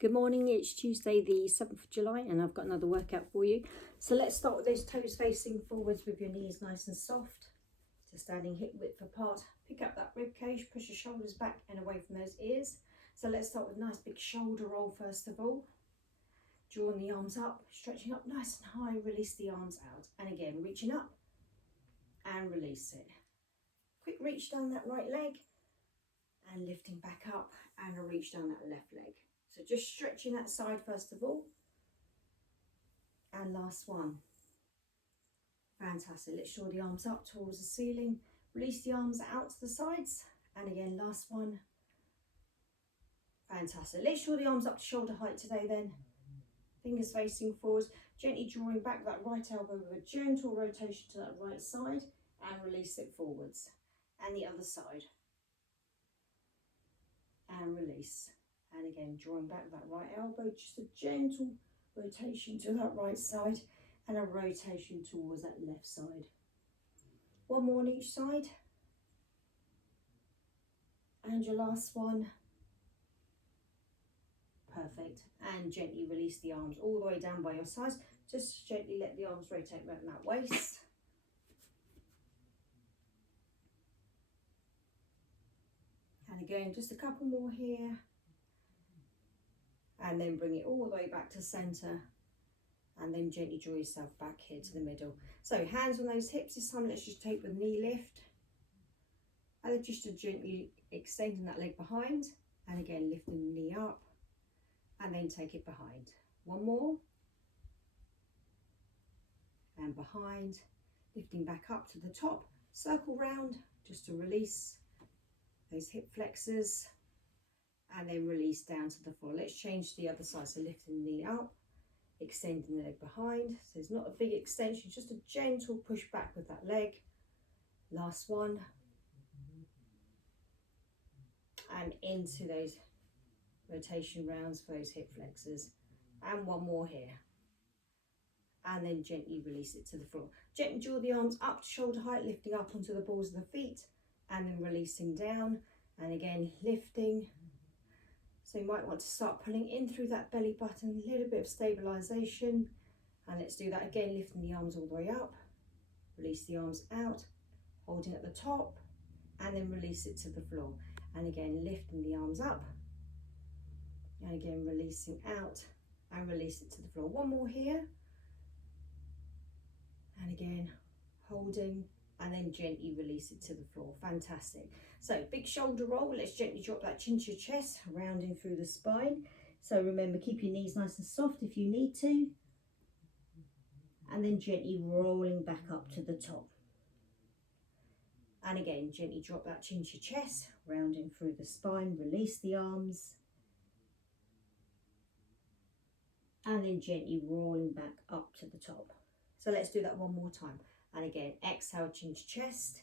Good morning, it's Tuesday the 7th of July and I've got another workout for you. So let's start with those toes facing forwards with your knees nice and soft. So standing hip width apart, pick up that rib cage, push your shoulders back and away from those ears. So let's start with a nice big shoulder roll first of all. Drawing the arms up, stretching up nice and high, release the arms out. And again, reaching up and release it. Quick reach down that right leg and lifting back up and a reach down that left leg. So just stretching that side first of all. And last one. Fantastic. Let's draw the arms up towards the ceiling. Release the arms out to the sides. And again, last one. Fantastic. Let's draw the arms up to shoulder height today then. Fingers facing forwards. Gently drawing back that right elbow with a gentle rotation to that right side. And release it forwards. And the other side. And release. And again, drawing back that right elbow, just a gentle rotation to that right side and a rotation towards that left side. One more on each side. And your last one. Perfect. And gently release the arms all the way down by your sides. Just gently let the arms rotate around that waist. And again, just a couple more here. And then bring it all the way back to centre and then gently draw yourself back here to the middle. So hands on those hips. This time let's just take the knee lift and then just gently extending that leg behind and again lifting the knee up and then take it behind. One more and behind, lifting back up to the top, circle round just to release those hip flexors. And then release down to the floor. Let's change to the other side. So lifting the knee up, extending the leg behind. So it's not a big extension, just a gentle push back with that leg. Last one. And into those rotation rounds for those hip flexors. And one more here. And then gently release it to the floor. Gently draw the arms up to shoulder height, lifting up onto the balls of the feet. And then releasing down. And again, lifting. So you might want to start pulling in through that belly button, a little bit of stabilisation. And let's do that again, lifting the arms all the way up. Release the arms out, holding at the top, and then release it to the floor. And again, lifting the arms up. And again, releasing out and release it to the floor. One more here. And again, holding and then gently release it to the floor. Fantastic. So big shoulder roll. Let's gently drop that chin to your chest, rounding through the spine. So remember, keep your knees nice and soft if you need to. And then gently rolling back up to the top. And again, gently drop that chin to your chest, rounding through the spine. Release the arms. And then gently rolling back up to the top. So let's do that one more time. And again, exhale, chin to chest,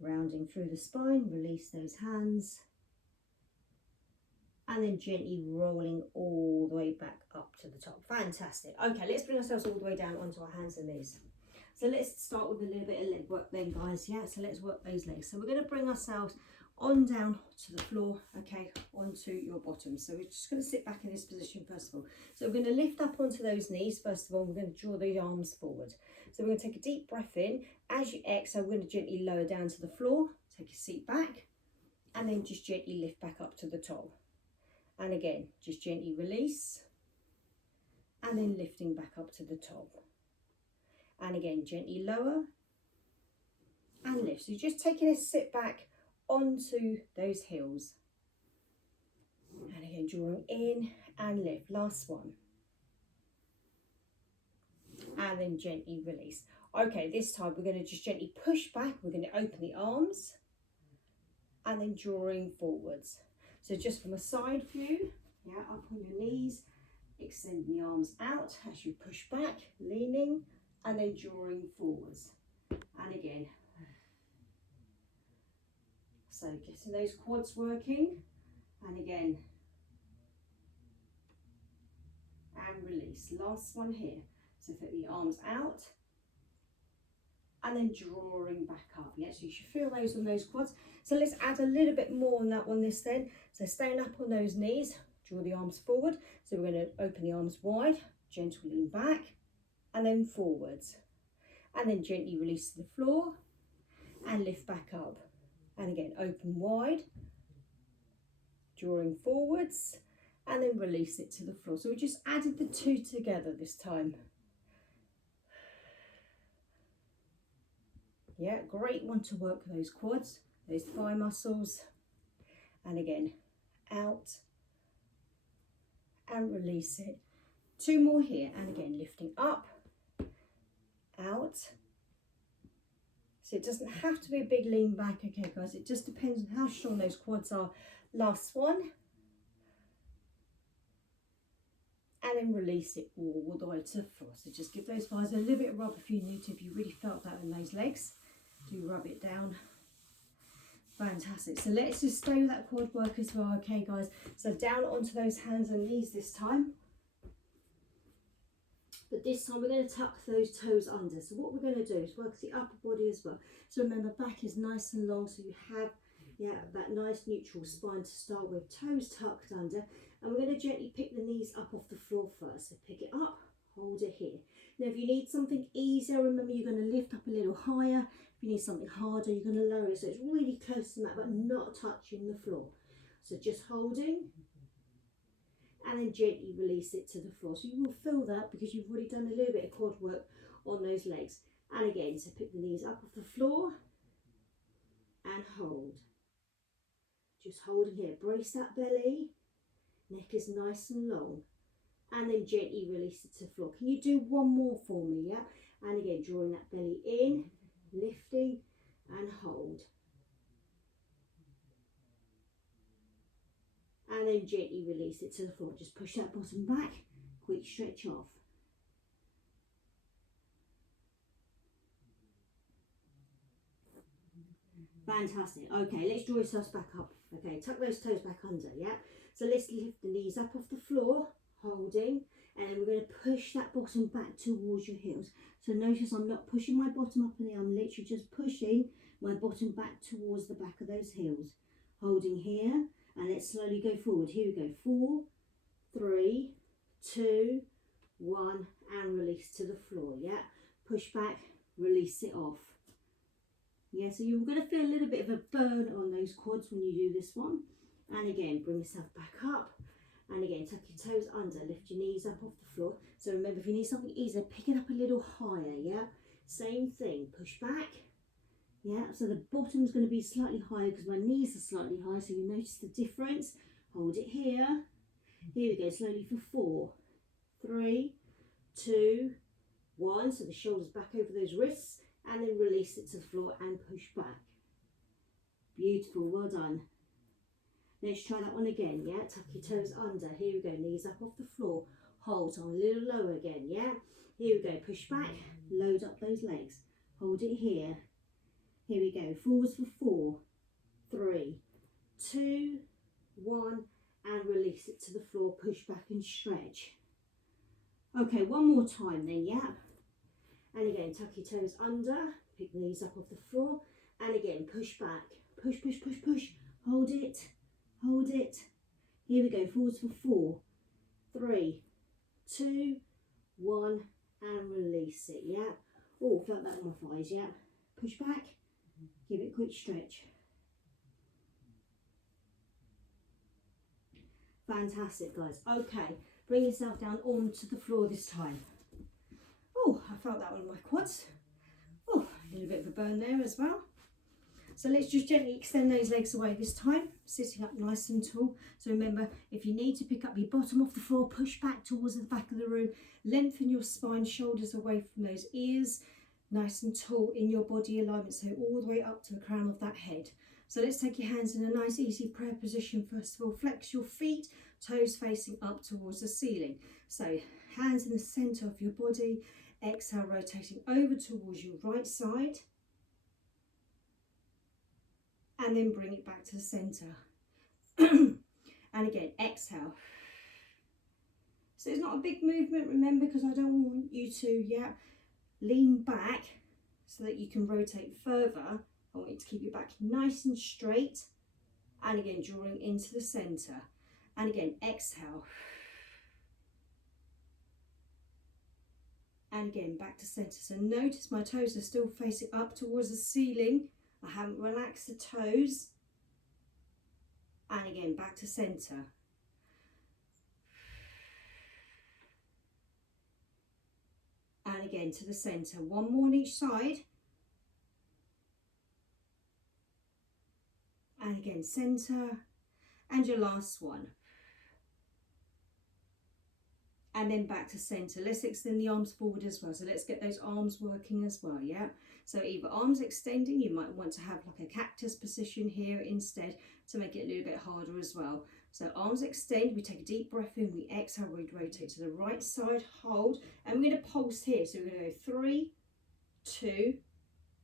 rounding through the spine, release those hands. And then gently rolling all the way back up to the top. Fantastic. Okay, let's bring ourselves all the way down onto our hands and knees. So let's start with a little bit of leg work then, guys. Yeah, so let's work those legs. So we're going to bring ourselves on down to the floor, okay, onto your bottom. So we're just going to sit back in this position first of all. So we're going to lift up onto those knees first of all. We're going to draw the arms forward. So we're going to take a deep breath in. As you exhale, we're going to gently lower down to the floor. Take a seat back and then just gently lift back up to the top. And again, just gently release and then lifting back up to the top. And again, gently lower and lift. So you're just taking a sit back onto those heels. And again, drawing in and lift. Last one. And then gently release. Okay, this time we're going to just gently push back. We're going to open the arms and then drawing forwards. So just from a side view, yeah, up on your knees, extending the arms out as you push back, leaning and then drawing forwards. And again, so getting those quads working, and again, and release. Last one here. So put the arms out, and then drawing back up. Yeah, so you should feel those on those quads. So let's add a little bit more on that one this then. So staying up on those knees, Draw the arms forward. So we're going to open the arms wide, gentle lean back, and then forwards. And then gently release to the floor and lift back up. And again, open wide, drawing forwards, and then release it to the floor. So we just added the two together this time. Yeah, great one to work those quads, those thigh muscles. And again, out and release it. Two more here, and again, lifting up, out. So it doesn't have to be a big lean back, okay guys, it just depends on how strong those quads are. Last one. And then release it all the way to the floor. So just give those thighs a little bit of rub if you need to, if you really felt that in those legs. Do rub it down. Fantastic. So let's just stay with that quad work as well, okay guys. So down onto those hands and knees this time. But this time we're going to tuck those toes under. So what we're going to do is work the upper body as well. So remember, back is nice and long, so you have that nice neutral spine to start with. Toes tucked under. And we're going to gently pick the knees up off the floor first. So pick it up, hold it here. Now if you need something easier, remember you're going to lift up a little higher. If you need something harder, you're going to lower it. So it's really close to the mat, but not touching the floor. So just holding. And then gently release it to the floor. So you will feel that because you've already done a little bit of quad work on those legs. And again, so pick the knees up off the floor and hold. Just holding here. Brace that belly. Neck is nice and long. And then gently release it to the floor. Can you do one more for me? Yeah. And again, drawing that belly in, lifting and hold. And then gently release it to the floor. Just push that bottom back, quick stretch off. Fantastic. Okay, let's draw yourselves back up. Okay, tuck those toes back under, yeah? So let's lift the knees up off the floor, holding, and then we're going to push that bottom back towards your heels. So notice I'm not pushing my bottom up in the air, I'm literally just pushing my bottom back towards the back of those heels. Holding here. And let's slowly go forward. Here we go. 4, 3, 2, 1, and release to the floor. Yeah. Push back, release it off. Yeah, so you're going to feel a little bit of a burn on those quads when you do this one. And again, bring yourself back up. And again, tuck your toes under, lift your knees up off the floor. So remember, if you need something easier, pick it up a little higher. Yeah. Same thing. Push back. Yeah, so the bottom's going to be slightly higher because my knees are slightly higher, so you notice the difference. Hold it here. Here we go, slowly for 4, 3, 2, 1. So the shoulders back over those wrists, and then release it to the floor and push back. Beautiful, well done. Let's try that one again, yeah? Tuck your toes under. Here we go, knees up off the floor. Hold on, a little lower again, yeah? Here we go, push back, load up those legs. Hold it here. Here we go, forwards for 4, 3, 2, 1, and release it to the floor, push back and stretch. Okay, one more time then, yeah. And again, tuck your toes under, pick the knees up off the floor, and again, push back, push, push, push, push, hold it, hold it. Here we go, forwards for 4, 3, 2, 1, and release it, yeah. Oh, felt that on my thighs, yeah. Push back. Give it a quick stretch. Fantastic, guys. Okay, bring yourself down onto the floor this time. Oh, I felt that one on my quads. Oh, a little bit of a burn there as well. So let's just gently extend those legs away this time, sitting up nice and tall. So remember, if you need to pick up your bottom off the floor, push back towards the back of the room, lengthen your spine, shoulders away from those ears, nice and tall in your body alignment, so all the way up to the crown of that head. So let's take your hands in a nice easy prayer position. First of all, flex your feet, toes facing up towards the ceiling. So hands in the centre of your body, exhale, rotating over towards your right side. And then bring it back to the centre. And again, exhale. So it's not a big movement, remember, because I don't want you to, lean back so that you can rotate further. I want you to keep your back nice and straight. And again, drawing into the centre. And again, exhale. And again, back to center. So notice my toes are still facing up towards the ceiling. I haven't relaxed the toes. And again, back to center. And again to the center. One more on each side. And again, center. And your last one. And then back to center. Let's extend the arms forward as well. So let's get those arms working as well, yeah? So either arms extending, you might want to have like a cactus position here instead to make it a little bit harder as well. So arms extend, we take a deep breath in, we exhale, we rotate to the right side, hold, and we're going to pulse here. So we're going to go 3, 2,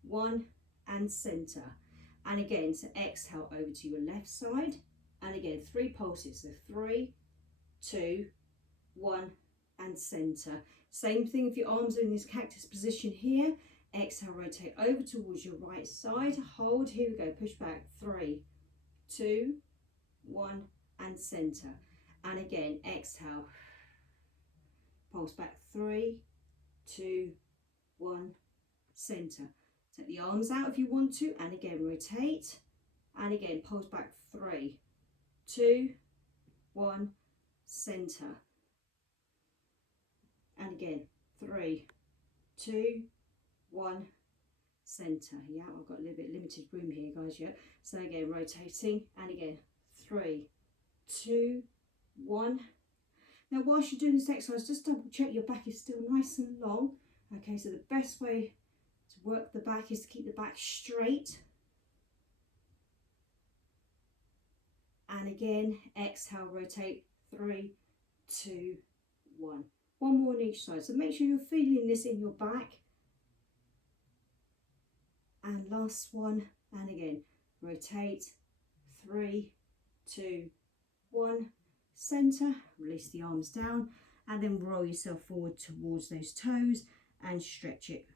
1, and center. And again, so exhale over to your left side, and again, 3 pulses. So 3, 2, 1, and center. Same thing if your arms are in this cactus position here. Exhale, rotate over towards your right side, hold, here we go, push back, 3, 2, 1, and center. And again, exhale, pulse back, 3, 2, 1, center. Take the arms out if you want to, and again, rotate, and again, pulse back, 3, 2, 1, center. And again, 3, 2, 1, center. Yeah, I've got a little bit limited room here, guys. Yeah, so again, rotating, and again, 3, 2, 1. Now, whilst you're doing this exercise, just double check your back is still nice and long. Okay, so the best way to work the back is to keep the back straight. And again, exhale, rotate, 3, 2, 1. One more on each side. So make sure you're feeling this in your back. And last one, and again, rotate, 3, 2, 1, center, release the arms down, and then roll yourself forward towards those toes and stretch it.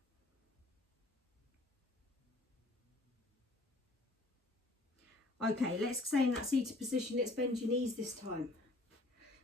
Okay, let's stay in that seated position. Let's bend your knees this time.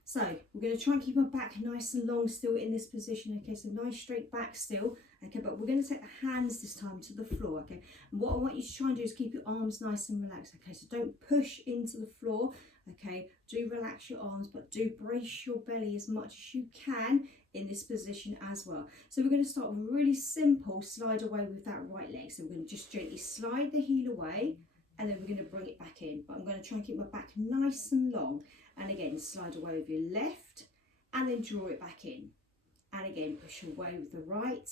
So we're going to try and keep our back nice and long still in this position. Okay, so nice straight back still. Okay, but we're going to take the hands this time to the floor. Okay, and what I want you to try and do is keep your arms nice and relaxed. Okay, so don't push into the floor. Okay, do relax your arms, but do brace your belly as much as you can in this position as well. So we're going to start with a really simple slide away with that right leg. So we're going to just gently slide the heel away, and then we're going to bring it back in. But I'm going to try and keep my back nice and long. And again, slide away with your left, and then draw it back in. And again, push away with the right,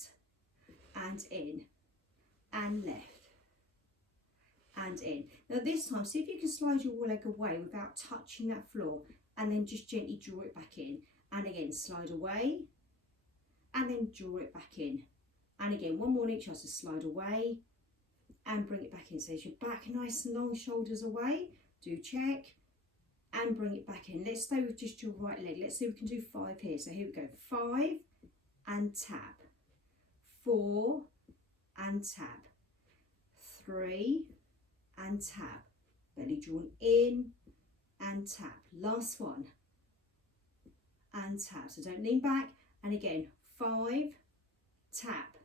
and in, and left, and in. Now this time, see if you can slide your leg away without touching that floor, and then just gently draw it back in. And again, slide away, and then draw it back in. And again, one more on each other, so slide away, and bring it back in. So is your back nice and long, shoulders away, do check, and bring it back in. Let's stay with just your right leg. Let's see if we can do 5 here. So here we go, 5, and tap, 4, and tap, 3, and tap, belly drawn in, and tap, last one, and tap. So don't lean back, and again, 5, tap,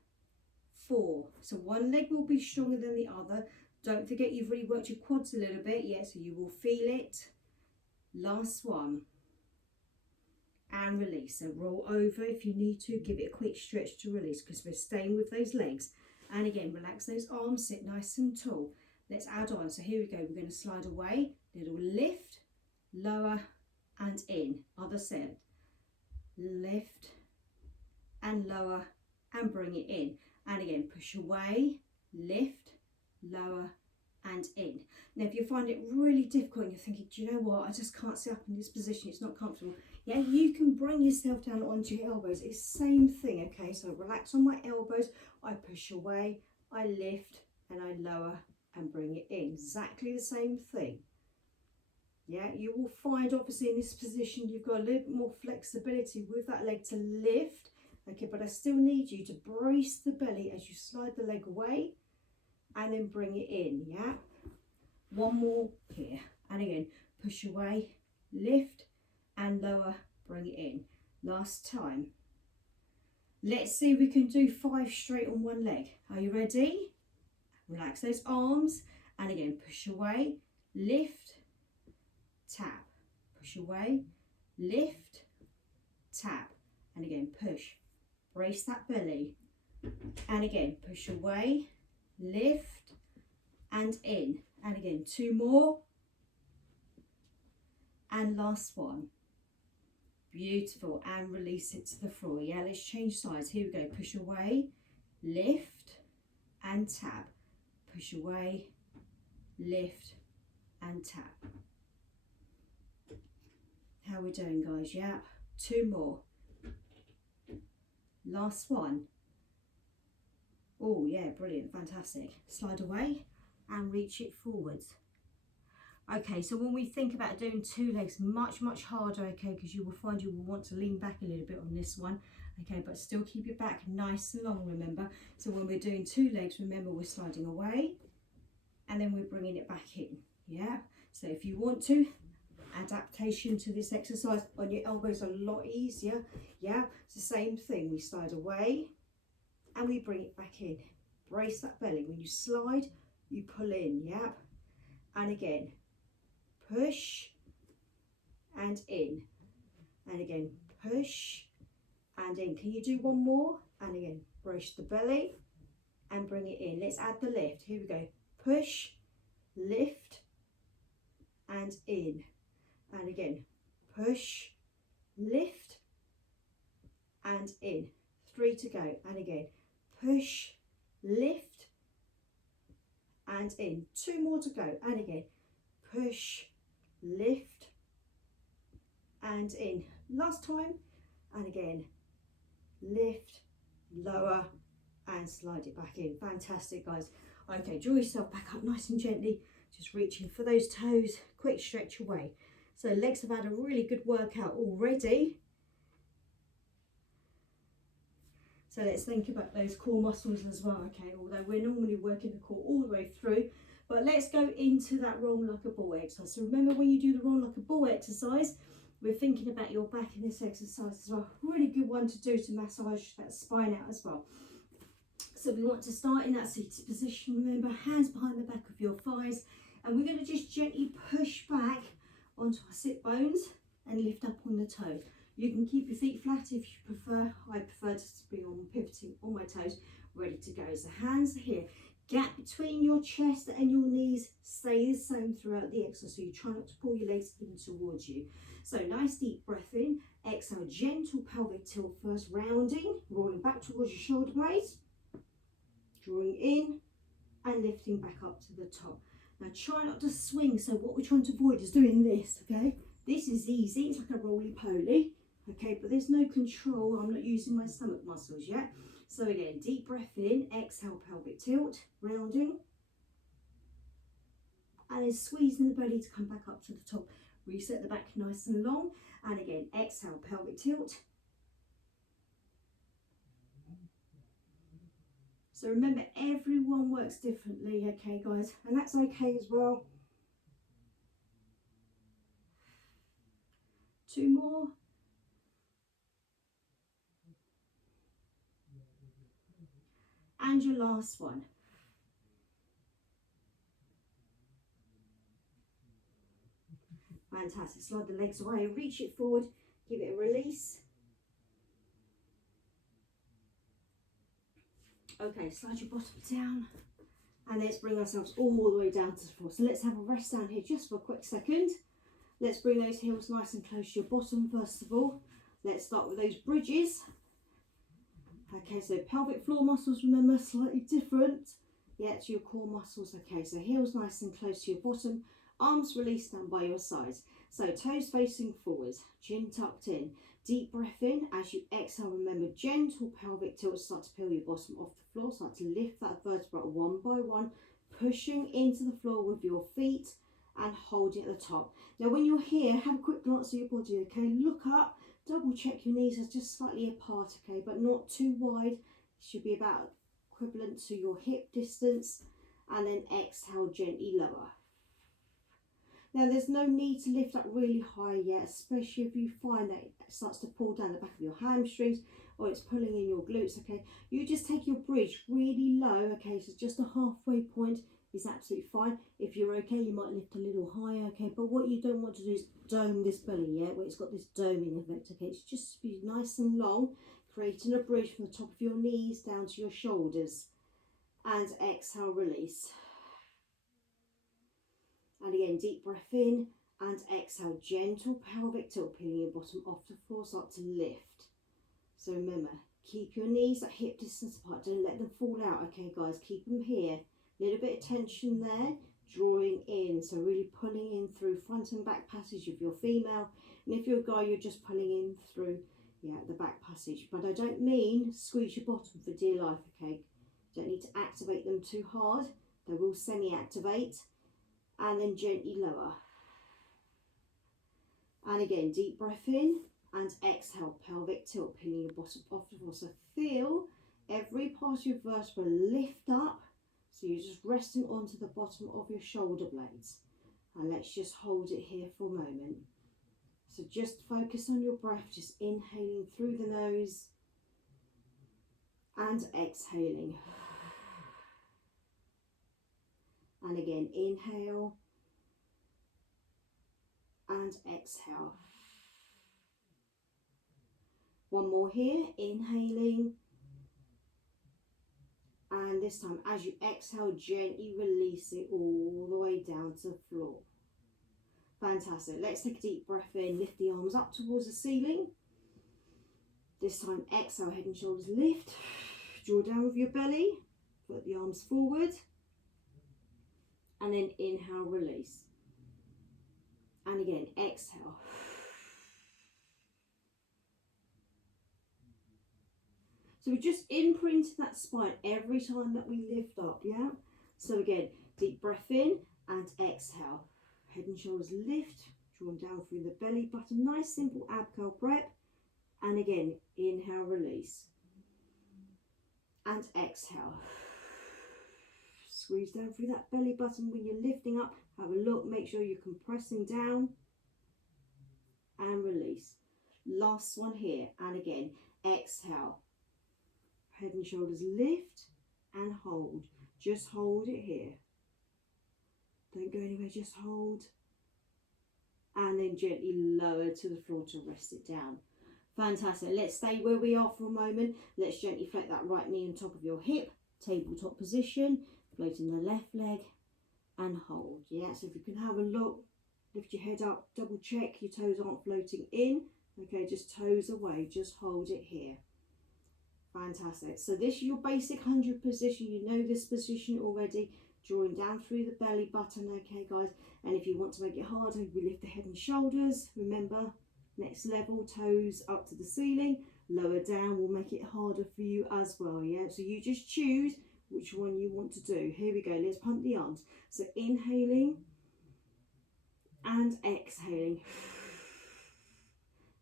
4. So one leg will be stronger than the other. Don't forget you've really worked your quads a little bit, yeah, so you will feel it. Last one, and release. So roll over if you need to, give it a quick stretch to release, because we're staying with those legs. And again, relax those arms, sit nice and tall. Let's add on. So here we go, we're going to slide away, little lift, lower, and in. Other side, lift, and lower, and bring it in. And again, push away, lift, lower, and in. Now if you find it really difficult and you're thinking, do you know what, I just can't sit up in this position, it's not comfortable, yeah, you can bring yourself down onto your elbows. It's the same thing. Okay, so relax on my elbows, I push away, I lift, and I lower and bring it in. Exactly the same thing. Yeah, you will find obviously in this position you've got a little bit more flexibility with that leg to lift. Okay, but I still need you to brace the belly as you slide the leg away and then bring it in. Yeah, one more here, and again, push away, lift, and lower, bring it in. Last time. Let's see if we can do 5 straight on one leg. Are you ready? Relax those arms, and again, push away, lift, tap, push away, lift, tap, and again, push. Brace that belly, and again, push away, lift, and in, and again, 2 more, and last one. Beautiful, and release it to the floor. Yeah, let's change sides. Here we go. Push away, lift, and tap. Push away, lift, and tap. How are we doing, guys? Yeah, 2 more. Last one. Oh, yeah, brilliant, fantastic. Slide away and reach it forwards. Okay, so when we think about doing 2 legs, much harder, okay, because you will find you will want to lean back a little bit on this one, okay, but still keep your back nice and long, remember. So when we're doing 2 legs, remember we're sliding away and then we're bringing it back in, yeah. So if you want to, adaptation to this exercise on your elbows a lot easier, yeah. It's the same thing, we slide away and we bring it back in. Brace that belly. When you slide, you pull in, yeah. And again, push and in, and again, push and in. Can you do one more? And again, brace the belly and bring it in. Let's add the lift. Here we go. Push, lift, and in. And again, push, lift, and in. 3 to go. And again, push, lift, and in. 2 more to go. And again, push, lift, and in. Last time. And again, lift, lower, and slide it back in. Fantastic, guys. Okay, draw yourself back up nice and gently, just reaching for those toes. Quick stretch away. So legs have had a really good workout already. So let's think about those core muscles as well, okay, although we're normally working the core all the way through, but let's go into that roll like a ball exercise. So remember, when you do the roll like a ball exercise, we're thinking about your back in this exercise as well. Really good one to do to massage that spine out as well. So we want to start in that seated position. Remember, hands behind the back of your thighs, and we're going to just gently push back onto our sit bones and lift up on the toe. You can keep your feet flat if you prefer. I prefer to be on pivoting on my toes, ready to go. So hands are here. Gap between your chest and your knees stay the same throughout the exercise. So you try not to pull your legs in towards you. So nice deep breath in. Exhale, gentle pelvic tilt first, rounding, rolling back towards your shoulder blades, drawing in and lifting back up to the top. Now try not to swing. So what we're trying to avoid is doing this, okay? This is easy. It's like a roly-poly. Okay, but there's no control. I'm not using my stomach muscles yet. So again, deep breath in, exhale, pelvic tilt, rounding, and then squeezing the belly to come back up to the top. Reset the back nice and long, and again, exhale, pelvic tilt. So remember, everyone works differently, okay, guys, and that's okay as well. 2 more. And your last one. Fantastic. Slide the legs away, reach it forward, give it a release. Okay, slide your bottom down, and let's bring ourselves all the way down to the floor. So let's have a rest down here just for a quick second. Let's bring those heels nice and close to your bottom first of all. Let's start with those bridges. Okay, so pelvic floor muscles, remember, slightly different. Yeah, to your core muscles. Okay, so heels nice and close to your bottom, arms released down by your sides. So toes facing forwards, chin tucked in. Deep breath in. As you exhale, remember, gentle pelvic tilt. Start to peel your bottom off the floor. Start to lift that vertebra one by one, pushing into the floor with your feet and holding at the top. Now when you're here, have a quick glance at your body, okay? Look up, double check your knees are just slightly apart, okay, but not too wide. It should be about equivalent to your hip distance, and then exhale, gently lower. Now there's no need to lift up really high yet, especially if you find that it starts to pull down the back of your hamstrings or it's pulling in your glutes, okay? You just take your bridge really low, okay? So just a halfway point is absolutely fine. If you're okay, you might lift a little higher, okay? But what you don't want to do is dome this belly, yeah? Where it's got this doming effect, okay? It's just be nice and long, creating a bridge from the top of your knees down to your shoulders. And exhale, release. And again, deep breath in and exhale, gentle pelvic tilt, peeling your bottom off the floor, start to lift. So remember, keep your knees at hip distance apart, don't let them fall out, okay guys, keep them here. Little bit of tension there, drawing in, so really pulling in through front and back passage if you're female, and if you're a guy, you're just pulling in through, yeah, the back passage. But I don't mean squeeze your bottom for dear life, okay? Don't need to activate them too hard, they will semi-activate. And then gently lower. And again, deep breath in and exhale, pelvic tilt, peeling your bottom off the floor. So feel every part of your vertebra lift up. So you're just resting onto the bottom of your shoulder blades. And let's just hold it here for a moment. So just focus on your breath, just inhaling through the nose and exhaling. And again, inhale. And exhale. One more here, inhaling. And this time, as you exhale, gently release it all the way down to the floor. Fantastic. Let's take a deep breath in, lift the arms up towards the ceiling. This time, exhale, head and shoulders lift. Draw down with your belly, put the arms forward. And then inhale, release. And again, exhale. So we just imprint that spine every time that we lift up, yeah? So again, deep breath in and exhale. Head and shoulders lift, drawn down through the belly button. Nice simple ab curl prep. And again, inhale, release. And exhale. Squeeze down through that belly button when you're lifting up. Have a look, make sure you're compressing down. And release. Last one here. And again, exhale. Head and shoulders lift and hold. Just hold it here. Don't go anywhere, just hold. And then gently lower to the floor to rest it down. Fantastic. Let's stay where we are for a moment. Let's gently float that right knee on top of your hip. Tabletop position. Floating the left leg and hold. Yeah, so if you can have a look, lift your head up, double check your toes aren't floating in. Okay, just toes away, just hold it here. Fantastic. So this is your basic 100 position. You know this position already. Drawing down through the belly button, okay guys. And if you want to make it harder, we lift the head and shoulders. Remember, next level, toes up to the ceiling. Lower down will make it harder for you as well, yeah? So you just choose which one you want to do. Here we go, let's pump the arms. So inhaling and exhaling.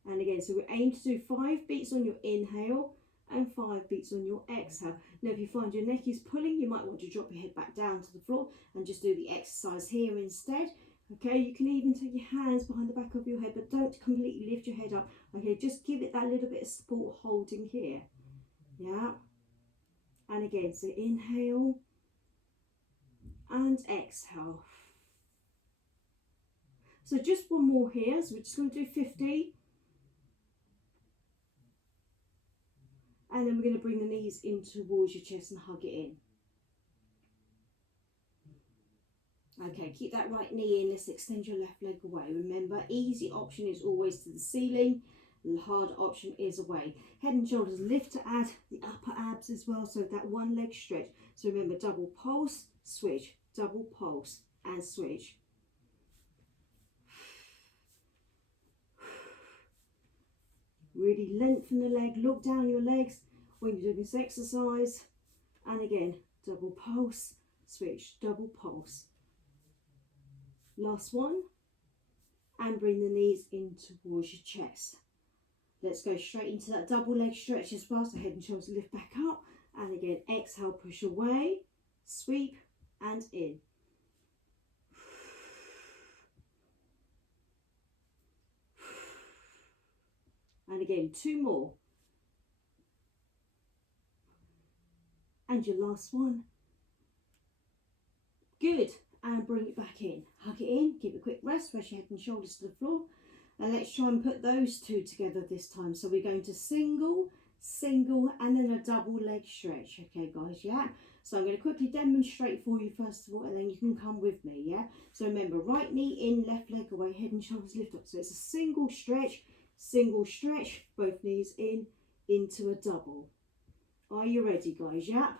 And again, so we aim to do 5 beats on your inhale and 5 beats on your exhale. Now if you find your neck is pulling, you might want to drop your head back down to the floor and just do the exercise here instead. Okay, you can even take your hands behind the back of your head, but don't completely lift your head up. Okay, just give it that little bit of support holding here. Yeah. And again, so inhale and exhale. So just one more here. So we're just going to do 50. And then we're going to bring the knees in towards your chest and hug it in. Okay, keep that right knee in. Let's extend your left leg away. Remember, easy option is always to the ceiling. The hard option is away. Head and shoulders lift to add the upper abs as well. So that one leg stretch. So remember, double pulse, switch, double pulse and switch. Really lengthen the leg, look down your legs when you're doing this exercise. And again, double pulse, switch, double pulse. Last one. And bring the knees in towards your chest. Let's go straight into that double leg stretch as well. So head and shoulders lift back up. And again, exhale, push away, sweep and in. again, 2 more. And your last one. Good. And bring it back in. Hug it in, give it a quick rest, press your head and shoulders to the floor. And let's try and put those two together this time. So we're going to single, single, and then a double leg stretch. Okay, guys, yeah? So I'm going to quickly demonstrate for you first of all, and then you can come with me, yeah? So remember, right knee in, left leg away, head and shoulders lift up. So it's a single stretch, both knees in, into a double. Are you ready, guys? Yep.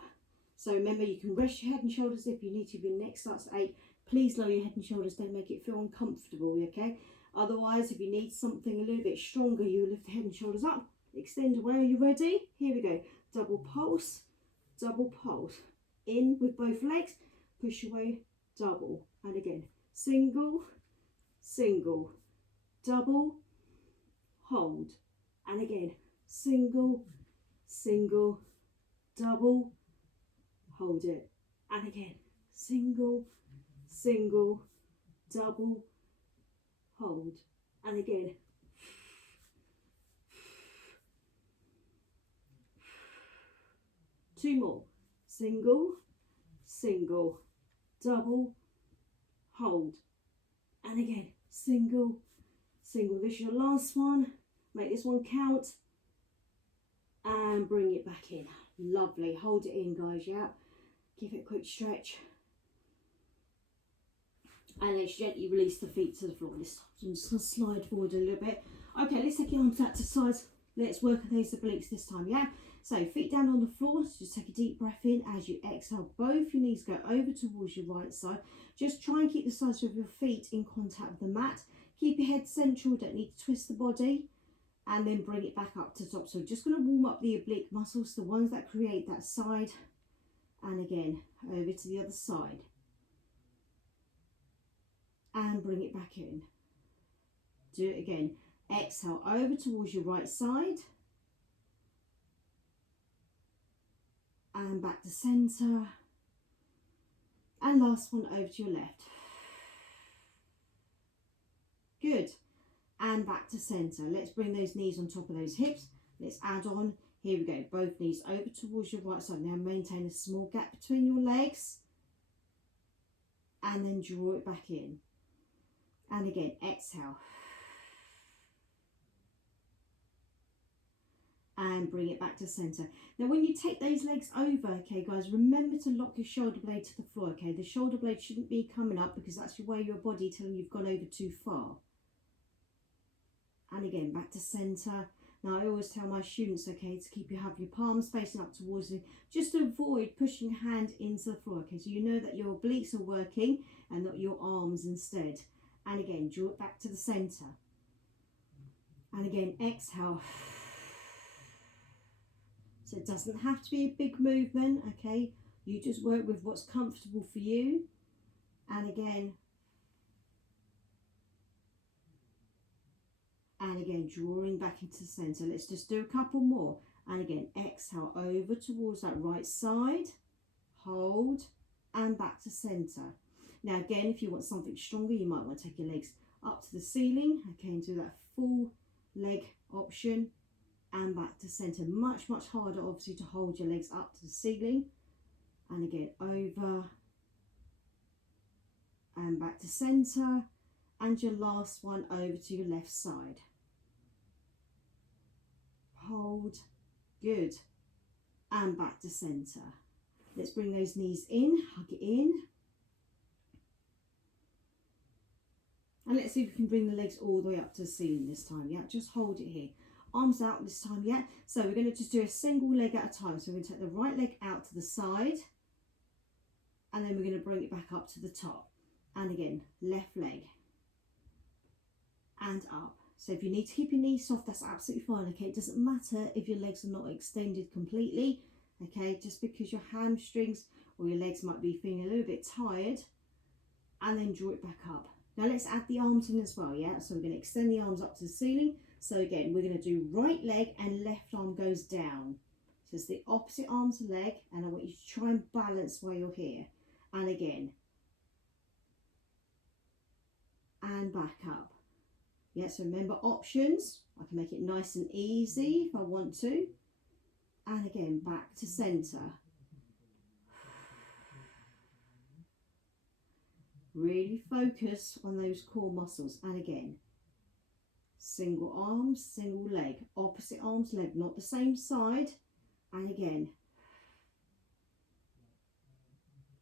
So remember, you can rest your head and shoulders if you need to. If your neck starts to ache, please lower your head and shoulders. Don't make it feel uncomfortable, okay? Otherwise, if you need something a little bit stronger, you lift the head and shoulders up, extend away. Are you ready? Here we go. Double pulse, double pulse. In with both legs, push away, double. And again, single, single, double, hold. And again, single, single, double, hold it. And again, single, single, double, hold. And again, two more. Single, single, double, hold. And again, single, single. This is your last one. Make this one count. And bring it back in. Lovely. Hold it in, guys, yeah? Give it a quick stretch. And let's gently release the feet to the floor this time. So I'm just going to slide forward a little bit. Okay, let's take your arms out to the sides. Let's work on these obliques this time, yeah? So feet down on the floor. So just take a deep breath in. As you exhale, both your knees go over towards your right side. Just try and keep the sides of your feet in contact with the mat. Keep your head central. Don't need to twist the body. And then bring it back up to the top. So just going to warm up the oblique muscles, the ones that create that side. And again, over to the other side. And bring it back in. Do it again. Exhale over towards your right side. And back to centre. And last one over to your left. Good. And back to centre. Let's bring those knees on top of those hips. Let's add on. Here we go. Both knees over towards your right side. Now maintain a small gap between your legs. And then draw it back in. And again, exhale. And bring it back to centre. Now when you take those legs over, okay guys, remember to lock your shoulder blade to the floor, okay? The shoulder blade shouldn't be coming up because that's your way your body telling you've gone over too far. And again, back to centre. Now I always tell my students, okay, to have your palms facing up towards you, just to avoid pushing your hand into the floor, okay? So you know that your obliques are working and not your arms instead. And again, draw it back to the centre. And again, exhale. So it doesn't have to be a big movement, okay? You just work with what's comfortable for you. And again, drawing back into the centre. Let's just do a couple more. And again, exhale over towards that right side. Hold and back to centre. Now again, if you want something stronger, you might want to take your legs up to the ceiling, okay, and do that full leg option and back to centre. Much, much harder, obviously, to hold your legs up to the ceiling. And again, over and back to centre. And your last one over to your left side. Hold, good, and back to centre. Let's bring those knees in, hug it in. And let's see if we can bring the legs all the way up to the ceiling this time, yeah? Just hold it here. Arms out this time, yeah? So we're going to just do a single leg at a time. So we're going to take the right leg out to the side. And then we're going to bring it back up to the top. And again, left leg. And up. So if you need to keep your knees soft, that's absolutely fine, okay? It doesn't matter if your legs are not extended completely, okay? Just because your hamstrings or your legs might be feeling a little bit tired. And then draw it back up. Now let's add the arms in as well, yeah? So we're going to extend the arms up to the ceiling. So again, we're going to do right leg and left arm goes down. So it's the opposite arm to leg, and I want you to try and balance while you're here. And again. And back up. Yeah, so remember options. I can make it nice and easy if I want to. And again, back to centre. Really focus on those core muscles. And again, single arm, single leg, opposite arm's leg, not the same side. And again,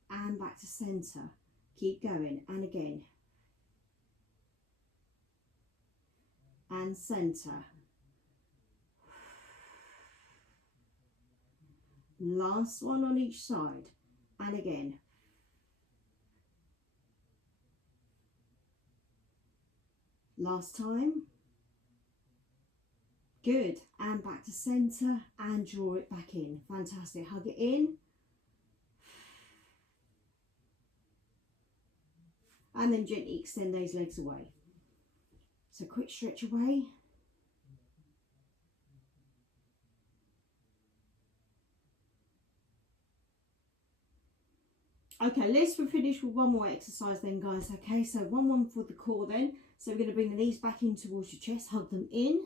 and back to centre. Keep going. And again, and centre. Last one on each side. And again. Last time. Good. And back to centre and draw it back in. Fantastic. Hug it in. And then gently extend those legs away. So quick stretch away. Okay, let's finish with one more exercise then, guys. Okay, so one for the core then. So we're going to bring the knees back in towards your chest, hug them in.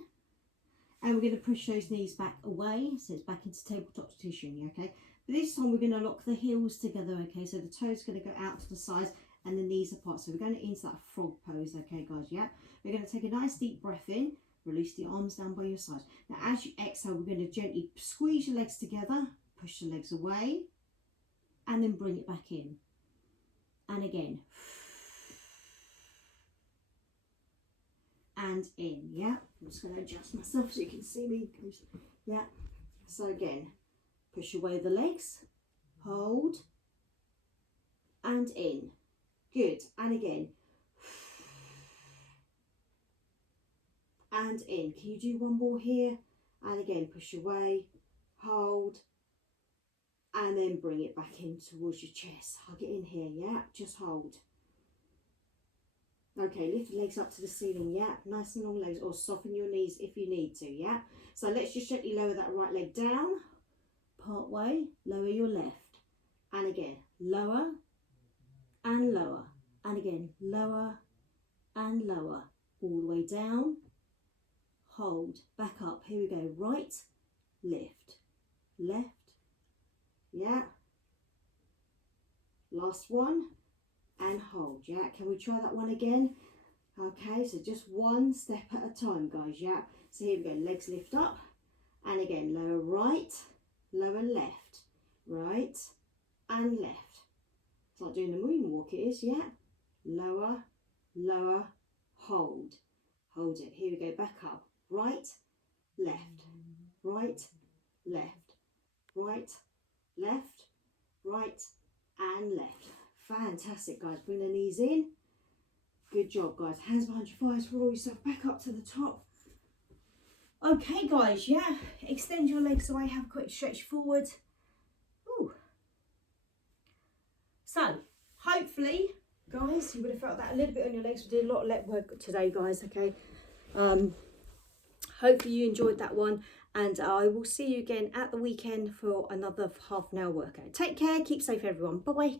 And we're going to push those knees back away. So it's back into tabletop position, okay? But this time we're going to lock the heels together, okay? So the toes are going to go out to the sides and the knees apart. So we're going into that frog pose, okay, guys, yeah? We're going to take a nice deep breath in. Release the arms down by your sides. Now, as you exhale, we're going to gently squeeze your legs together. Push the legs away. And then bring it back in. And again. And in, yeah. I'm just going to adjust myself so you can see me. Yeah. So again, push away the legs. Hold. And in. Good. And again. And in. Can you do one more here? And again, push away. Hold. And then bring it back in towards your chest. Hug it in here, yeah? Just hold. Okay, lift the legs up to the ceiling, yeah? Nice and long legs, or soften your knees if you need to, yeah? So let's just gently lower that right leg down. Part way, lower your left. And again, lower and lower. And again, lower and lower. All the way down. Hold, back up. Here we go. Right, lift, left. Yeah. Last one. And hold. Yeah. Can we try that one again? Okay. So just one step at a time, guys. Yeah. So here we go. Legs lift up. And again, lower right, lower left. Right and left. It's like doing a moonwalk, it is. Yeah. Lower, lower, hold. Hold it. Here we go. Back up. Right, left. Right, left. Right, left, right and left. Fantastic, guys. Bring the knees in. Good job, guys. Hands behind your thighs. Roll yourself back up to the top. Okay, guys, yeah. Extend your legs away. Have a quick stretch forward. Ooh. So, hopefully, guys, you would have felt that a little bit on your legs. We did a lot of leg work today, guys, okay? Hopefully you enjoyed that one. And I will see you again at the weekend for another half an hour workout. Take care. Keep safe, everyone. Bye-bye.